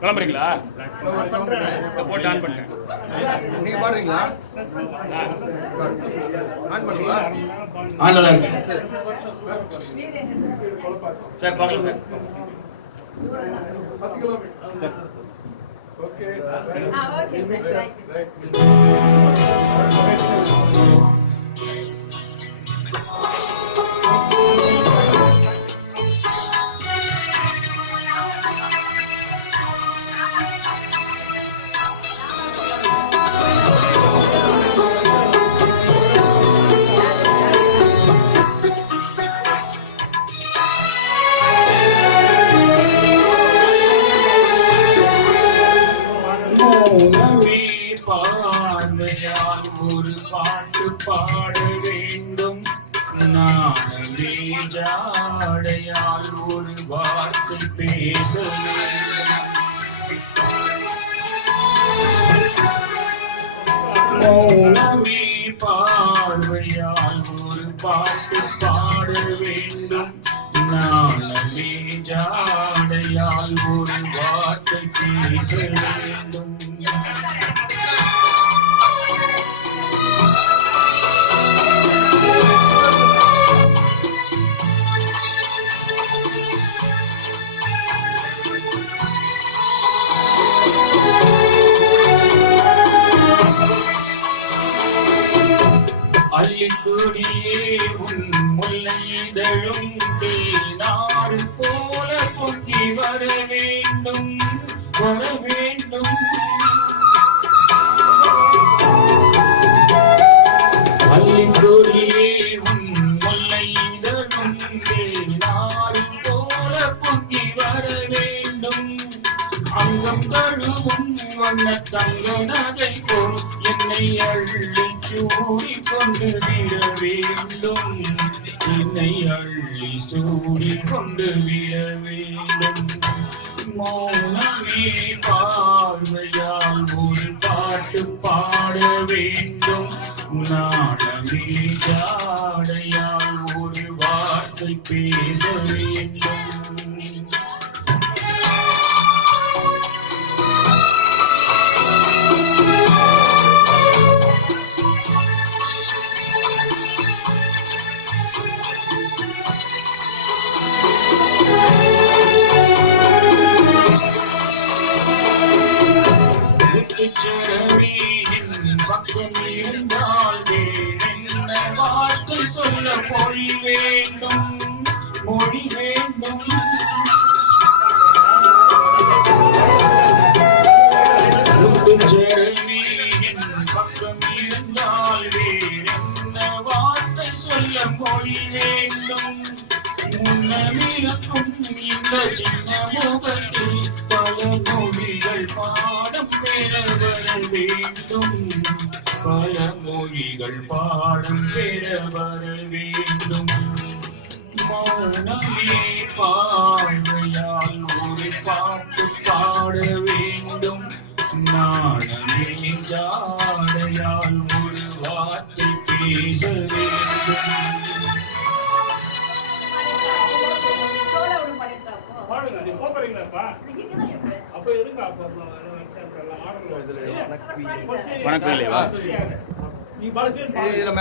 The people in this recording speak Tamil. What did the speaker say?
கிளம்புறீங்களா? போட்டு ஆன் பண்ணிட்டேன். நீங்க பாடுறீங்களா? ஆன் பண்ணுவா? ஆன்ல இருக்கு சார். பார்க்கலாம் sir. Sir okay. Okay sir. பார்வையால் ஒரு பாட்டு பாட வேண்டும், நாணமே ஜாடையால் ஒரு வார்த்தை பேச வேண்டும். மௌனமே பார்வையால் ஒரு பாட்டு பாட வேண்டும், நாணமே ஜாடையால் ஒரு வார்த்தை பேச வேண்டும். அள்ளிக்குடியே உன் முல்லை இதழும் தேனாறு போல பொங்கி வர வேண்டும், வர வேண்டும். அள்ளிக்குடியே உன் முல்லை இதழும் தேனாறு போல பொங்கி வர வேண்டும். அங்கம் தழுவும் வண்ண தங்க நகை போல் என்னை அள்ளி சூடி கொண்டு விட வேண்டும், என்னை அள்ளி சூடி கொண்டு விட வேண்டும். மௌனமே பார்வையால் ஒரு பாட்டு பாட வேண்டும், நாணமே ஜாடையால் ஒரு வார்த்தை பேச வேண்டும். பக்கம் இருந்தால் வேறென்ன வார்த்தை சொல்ல மொழி வேண்டும், மொழி வேண்டும். பக்கம் இருந்தால் வேறென்ன வார்த்தை சொல்ல மொழி வேண்டும். முன்னமிருக்கும் இந்த சின்ன முகத்தில் பல மொழிகள் பாடம் பெற வர வேண்டும், பல மொழிகள் பாடம் பெற வர வேண்டும். மௌனமே பார்வையால் ஒரு பாட்டு பாட வேண்டும், நாணமே ஜாடையால் ஒரு வார்த்தை பேச வேண்டும். வணக்கம் இல்லையா?